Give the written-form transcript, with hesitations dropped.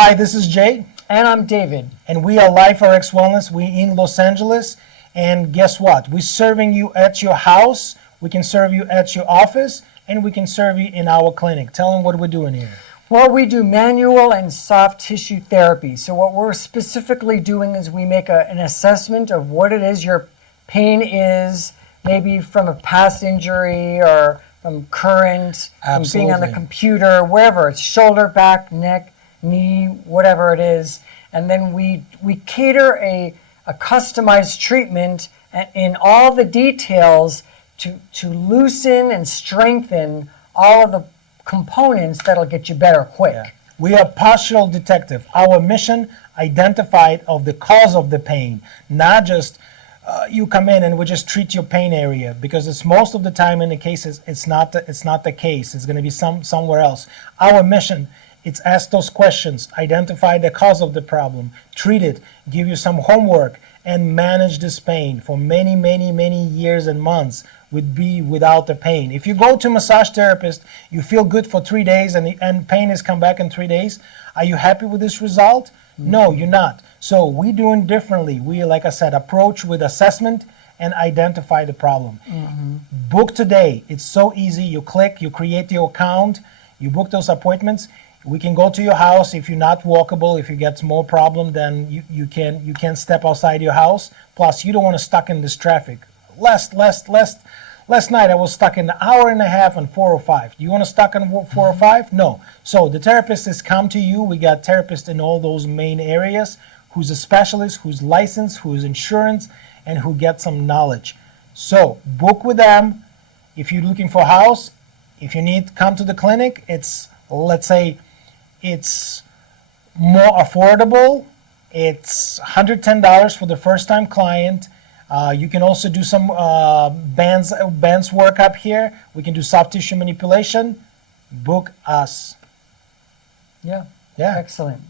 Hi, this is Jay. And I'm David. And we are LifeRx Wellness. We in Los Angeles. And guess what? We're serving you at your house. We can serve you at your office. And we can serve you in our clinic. Tell them what we're doing here. Well, we do manual and soft tissue therapy. So what we're specifically doing is we make an assessment of what it is your pain is, maybe from a past injury or from current, from being on the computer, wherever. It's shoulder, back, neck, knee, whatever it is. And then we cater a customized treatment in all the details to loosen and strengthen all of the components that'll get you better quick. Yeah. We are Postural Detective. Our mission, identified of the cause of the pain, not just you come in and we just treat your pain area, because it's most of the time in the cases it's not the case. It's going to be somewhere else. Our mission, it's ask those questions, identify the cause of the problem, treat it, give you some homework, and manage this pain for many, many, many years and months would be without the pain. If you go to a massage therapist, you feel good for 3 days and pain has come back in 3 days, are you happy with this result? Mm-hmm. No, you're not. So we're doing differently. We, like I said, approach with assessment and identify the problem. Mm-hmm. Book today. It's so easy. You click, you create your account, you book those appointments. We can go to your house. If you're not walkable, if you get more problem, then you can step outside your house. Plus, you don't want to stuck in this traffic. Last night I was stuck in an hour and a half on 405. Do you want to stuck in 405? No. So the therapist has come to you. We got therapists in all those main areas who's a specialist, who's licensed, who's insurance, and who get some knowledge. So book with them. If you're looking for a house, if you need to come to the clinic, it's, let's say, it's more affordable. It's $110 for the first-time client. You can also do some bands work up here. We can do soft tissue manipulation. Book us. Yeah. Yeah. Excellent.